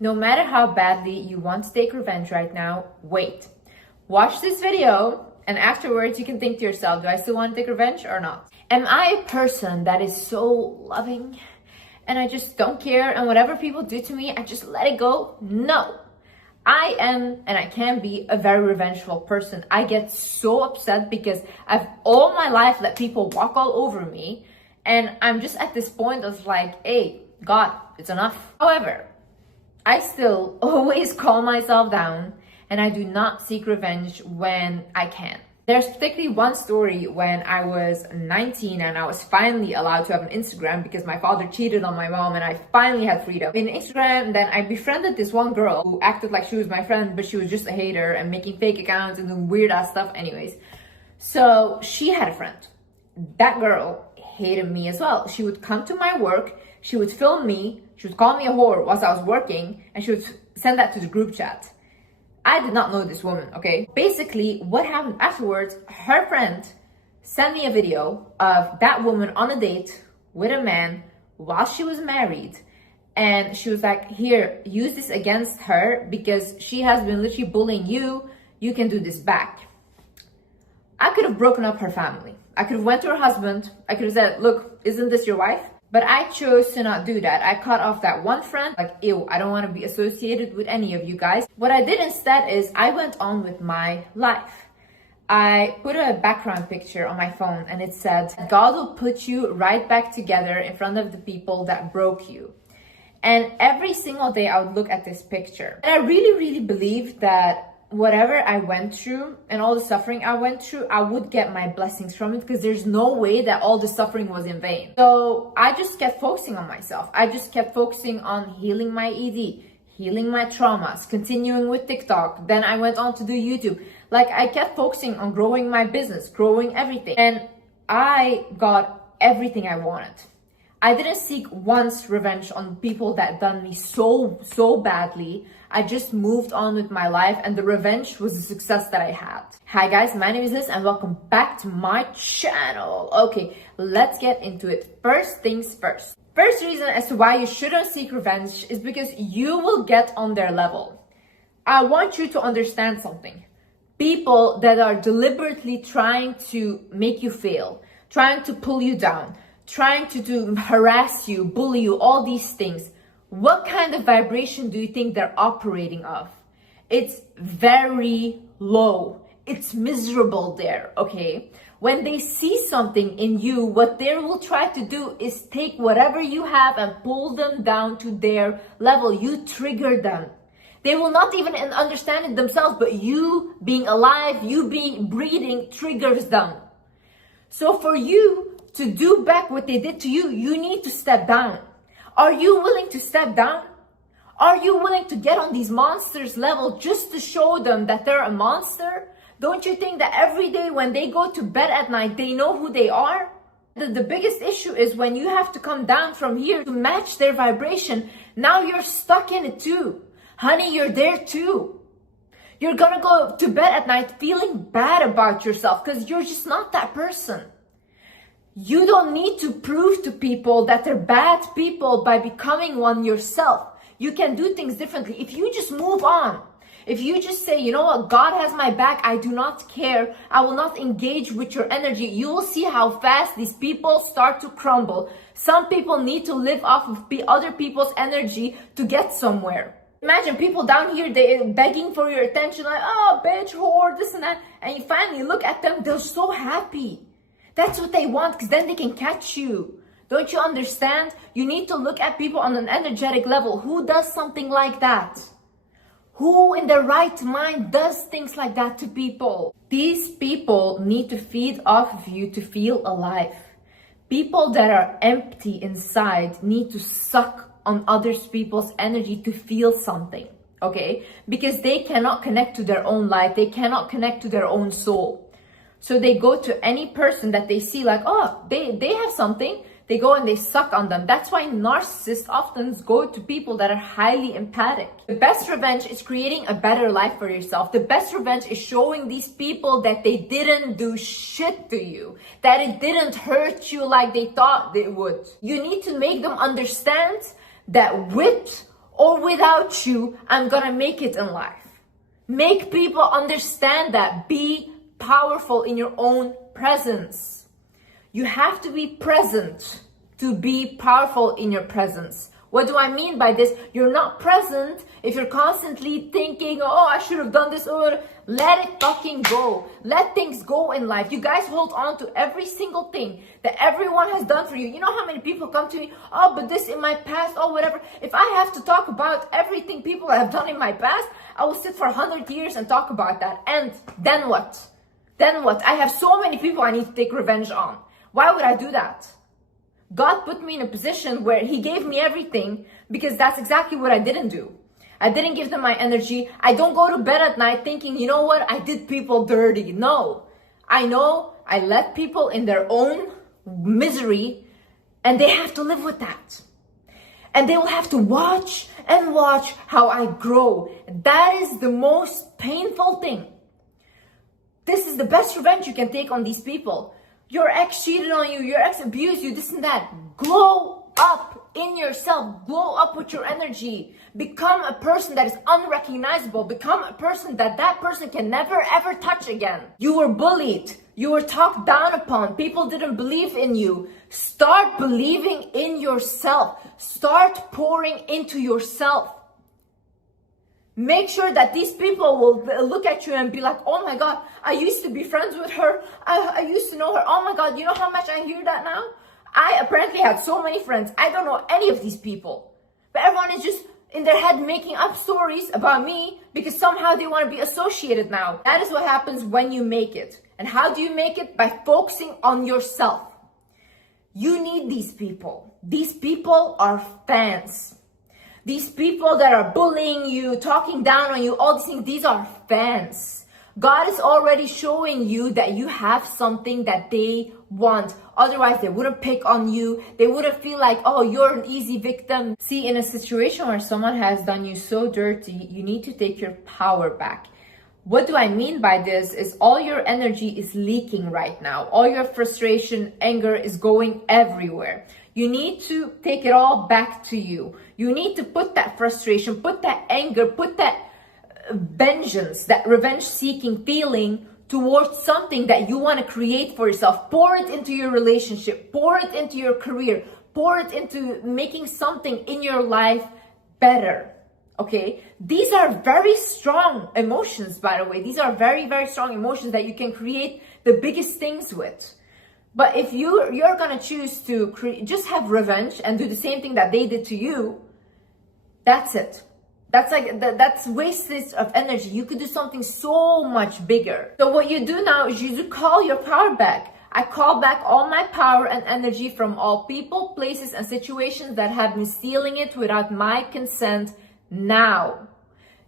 No matter how badly you want to take revenge right now, wait. Watch this video and afterwards you can think to yourself, do I still want to take revenge or not? Am I a person that is so loving and I just don't care and whatever people do to me, I just let it go? No. I am and I can be a very revengeful person. I get so upset because I've all my life let people walk all over me and I'm just at this point of like, hey, God, it's enough. However, I still always calm myself down and I do not seek revenge when I can. There's particularly one story when I was 19 and I was finally allowed to have an Instagram because my father cheated on my mom and I finally had freedom. In Instagram, then I befriended this one girl who acted like she was my friend, but she was just a hater and making fake accounts and doing weird ass stuff anyways. So she had a friend. That girl hated me as well. She would come to my work, she would film me, she would call me a whore whilst I was working, and she would send that to the group chat. I did not know this woman, okay? Basically, what happened afterwards, her friend sent me a video of that woman on a date with a man while she was married. And she was like, here, use this against her because she has been literally bullying you. You can do this back. I could have broken up her family. I could have went to her husband. I could have said, look, isn't this your wife? But I chose to not do that. I cut off that one friend, like, ew, I don't want to be associated with any of you guys. What I did instead is I went on with my life. I put a background picture on my phone and it said, God will put you right back together in front of the people that broke you. And every single day I would look at this picture. And I really believed that whatever I went through and all the suffering I went through, I would get my blessings from it because there's no way that all the suffering was in vain. So I just kept focusing on myself. I just kept focusing on healing my ED, healing my traumas, continuing with TikTok. Then I went on to do YouTube. Like I kept focusing on growing my business, growing everything. And I got everything I wanted. I didn't seek once revenge on people that done me so badly. I just moved on with my life and the revenge was the success that I had. Hi guys, my name is Liz and welcome back to my channel. Okay, let's get into it. First things first. First reason as to why you shouldn't seek revenge is because you will get on their level. I want you to understand something. People that are deliberately trying to make you fail, trying to pull you down, trying to harass you, bully you, all these things. What kind of vibration do you think they're operating of? It's very low. It's miserable there, okay? When they see something in you, what they will try to do is take whatever you have and pull them down to their level. You trigger them. They will not even understand it themselves, but you being alive, you being breathing triggers them. So for you to do back what they did to you, you need to step down. Are you willing to step down? Are you willing to get on these monsters level just to show them that they're a monster? Don't you think that every day when they go to bed at night, they know who they are? The biggest issue is when you have to come down from here to match their vibration. Now you're stuck in it too. Honey, you're there too. You're gonna go to bed at night feeling bad about yourself because you're just not that person. You don't need to prove to people that they're bad people by becoming one yourself. You can do things differently. If you just move on, if you just say, you know what, God has my back, I do not care, I will not engage with your energy, you will see how fast these people start to crumble. Some people need to live off of other people's energy to get somewhere. Imagine people down here, they're begging for your attention, like, oh, bitch, whore, this and that. And you finally look at them, they're so happy. That's what they want because then they can catch you. Don't you understand? You need to look at people on an energetic level. Who does something like that? Who in their right mind does things like that to people? These people need to feed off of you to feel alive. People that are empty inside need to suck on other people's energy to feel something, okay? Because they cannot connect to their own life. They cannot connect to their own soul. So they go to any person that they see like, oh, they have something. They go and they suck on them. That's why narcissists often go to people that are highly empathic. The best revenge is creating a better life for yourself. The best revenge is showing these people that they didn't do shit to you, that it didn't hurt you like they thought it would. You need to make them understand that wit or without you, I'm gonna make it in life. Make people understand that. Be powerful in your own presence. You have to be present to be powerful in your presence. What do I mean by this? You're not present if you're constantly thinking, oh, I should have done this, or let it fucking go. Let things go in life. You guys hold on to every single thing that everyone has done for you. You know how many people come to me, oh, but this in my past, oh, whatever. If I have to talk about everything people have done in my past, I will sit for 100 years and talk about that. And then what? Then what? I have so many people I need to take revenge on. Why would I do that? God put me in a position where he gave me everything because that's exactly what I didn't do. I didn't give them my energy. I don't go to bed at night thinking, you know what, I did people dirty. No, I know I let people in their own misery and they have to live with that. And they will have to watch and watch how I grow. That is the most painful thing. This is the best revenge you can take on these people. Your ex cheated on you, your ex abused you, this and that. Glow up in yourself. Glow up with your energy. Become a person that is unrecognizable. Become a person that person can never ever touch again. You were bullied. You were talked down upon. People didn't believe in you. Start believing in yourself. Start pouring into yourself. Make sure that these people will look at you and be like, oh my God, I used to be friends with her. I used to know her. Oh my God, you know how much I hear that now? I apparently had so many friends. I don't know any of these people. But everyone is just in their head making up stories about me because somehow they want to be associated now. That is what happens when you make it. And how do you make it? By focusing on yourself. You need these people. These people are fans. These people that are bullying you, talking down on you, all these things, these are fans. God is already showing you that you have something that they want. Otherwise, they wouldn't pick on you. They wouldn't feel like, oh, you're an easy victim. See, in a situation where someone has done you so dirty, you need to take your power back. What do I mean by this is all your energy is leaking right now. All your frustration, anger is going everywhere. You need to take it all back to you. You need to put that frustration, put that anger, put that vengeance, that revenge-seeking feeling towards something that you want to create for yourself. Pour it into your relationship, pour it into your career, pour it into making something in your life better. Okay? These are very strong emotions, by the way. These are very, very strong emotions that you can create the biggest things with. But if you're gonna choose to just have revenge and do the same thing that they did to you, that's it. That's wastage of energy. You could do something so much bigger. So what you do now is you call your power back. I call back all my power and energy from all people, places, and situations that have been stealing it without my consent now.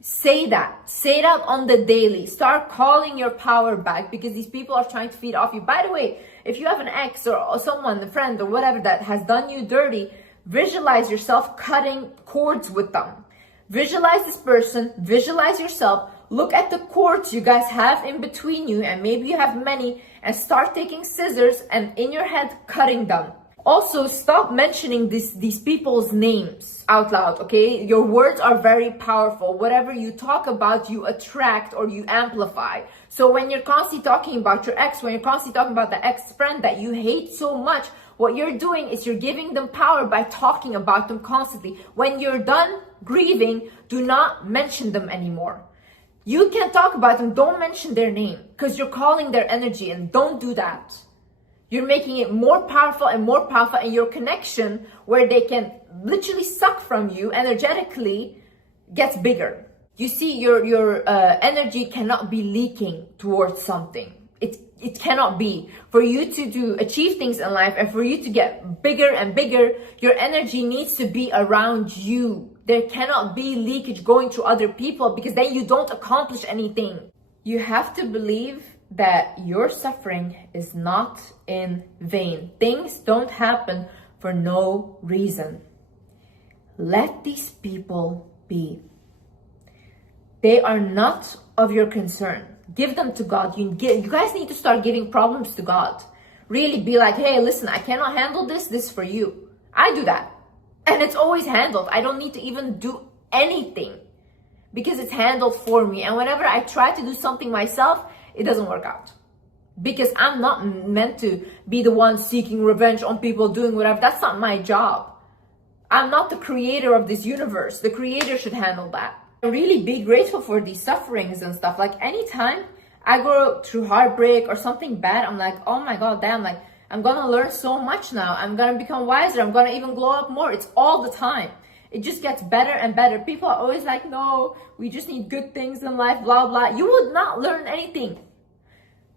Say that. Say it out on the daily. Start calling your power back because these people are trying to feed off you. By the way, if you have an ex or someone, a friend or whatever that has done you dirty, visualize yourself cutting cords with them. Visualize this person, visualize yourself, look at the cords you guys have in between you, and maybe you have many, and start taking scissors and in your head cutting them. Also, stop mentioning these people's names out loud, okay? Your words are very powerful. Whatever you talk about, you attract or you amplify. So when you're constantly talking about your ex, when you're constantly talking about the ex-friend that you hate so much, what you're doing is you're giving them power by talking about them constantly. When you're done grieving, do not mention them anymore. You can talk about them, don't mention their name because you're calling their energy, and don't do that. You're making it more powerful, and your connection where they can literally suck from you energetically gets bigger. You see, your energy cannot be leaking towards something. It cannot be. For you to achieve things in life and for you to get bigger and bigger, your energy needs to be around you. There cannot be leakage going to other people because then you don't accomplish anything. You have to believe that your suffering is not in vain. Things don't happen for no reason. Let these people be. They are not of your concern. Give them to God. You guys need to start giving problems to God. Really be like, hey, listen, I cannot handle this. This is for you. I do that. And it's always handled. I don't need to even do anything because it's handled for me. And whenever I try to do something myself, it doesn't work out. Because I'm not meant to be the one seeking revenge on people doing whatever. That's not my job. I'm not the creator of this universe. The creator should handle that. Really be grateful for these sufferings and stuff. Like anytime I go through heartbreak or something bad, I'm like, oh my God, damn, like I'm gonna learn so much now. I'm gonna become wiser. I'm gonna even glow up more. It's all the time. It just gets better and better. People are always like, no, we just need good things in life, blah, blah. You would not learn anything.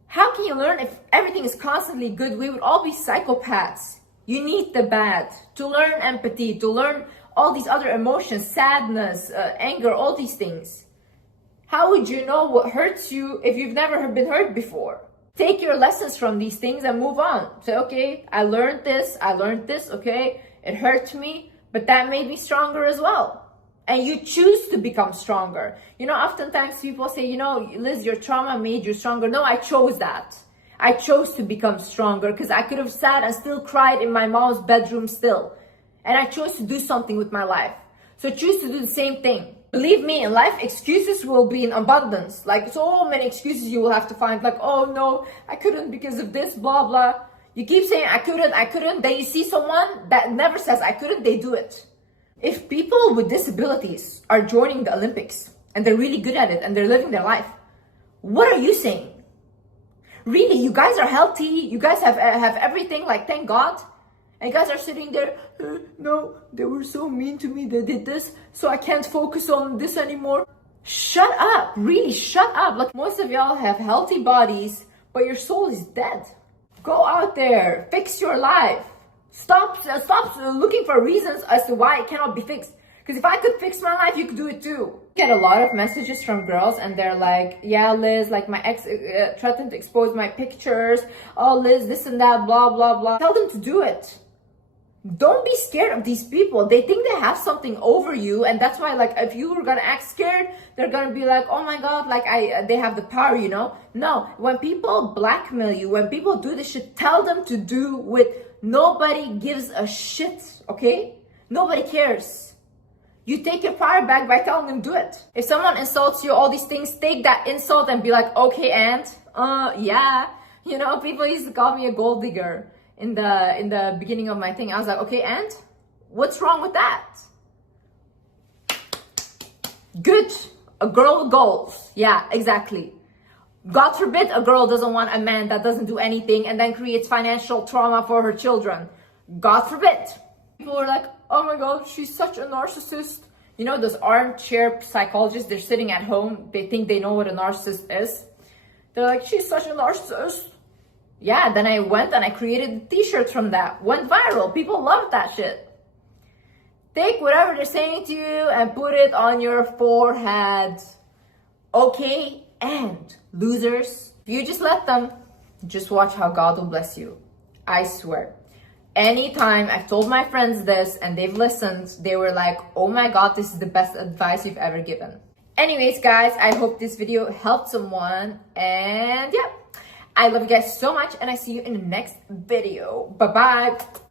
How can you learn if everything is constantly good? We would all be psychopaths. You need the bad to learn empathy, to learn all these other emotions, sadness, anger, all these things. How would you know what hurts you if you've never been hurt before? Take your lessons from these things and move on. Say, okay, I learned this, okay, it hurt me, but that made me stronger as well. And you choose to become stronger. You know, oftentimes people say, you know, Liz, your trauma made you stronger. No, I chose that. I chose to become stronger because I could have sat and still cried in my mom's bedroom still. And I chose to do something with my life. So choose to do the same thing. Believe me, in life, excuses will be in abundance. Like so many excuses you will have to find. Like, oh no, I couldn't because of this, blah, blah. You keep saying, I couldn't. Then you see someone that never says, I couldn't, they do it. If people with disabilities are joining the Olympics and they're really good at it and they're living their life, what are you saying? Really, you guys are healthy, you guys have everything, like thank God. And you guys are sitting there, no, they were so mean to me, they did this, so I can't focus on this anymore. Shut up, really shut up. Like most of y'all have healthy bodies, but your soul is dead. Go out there, fix your life. Stop looking for reasons as to why it cannot be fixed. Because if I could fix my life, you could do it too. I get a lot of messages from girls and they're like, yeah, Liz, like my ex threatened to expose my pictures. Oh, Liz, this and that, blah, blah, blah. Tell them to do it. Don't be scared of these people. They think they have something over you. And that's why, like, if you were going to act scared, they're going to be like, oh my God, like they have the power, you know? No, when people blackmail you, when people do this shit, tell them to do with nobody gives a shit, okay? Nobody cares. You take your power back by telling them do it. If someone insults you, all these things, take that insult and be like, okay, and yeah. You know, people used to call me a gold digger in the beginning of my thing. I was like, okay, and what's wrong with that? Good. A girl with goals. Yeah, exactly. God forbid a girl doesn't want a man that doesn't do anything and then creates financial trauma for her children. God forbid. People are like, oh my God, she's such a narcissist. You know, those armchair psychologists, they're sitting at home. They think they know what a narcissist is. They're like, she's such a narcissist. Yeah, then I went and I created t-shirts from that. Went viral. People loved that shit. Take whatever they're saying to you and put it on your forehead. Okay? And losers, if you just let them, just watch how God will bless you. I swear. Anytime I've told my friends this and they've listened, they were like, oh my God, this is the best advice you've ever given. Anyways, guys, I hope this video helped someone. And yeah, I love you guys so much and I see you in the next video. Bye-bye.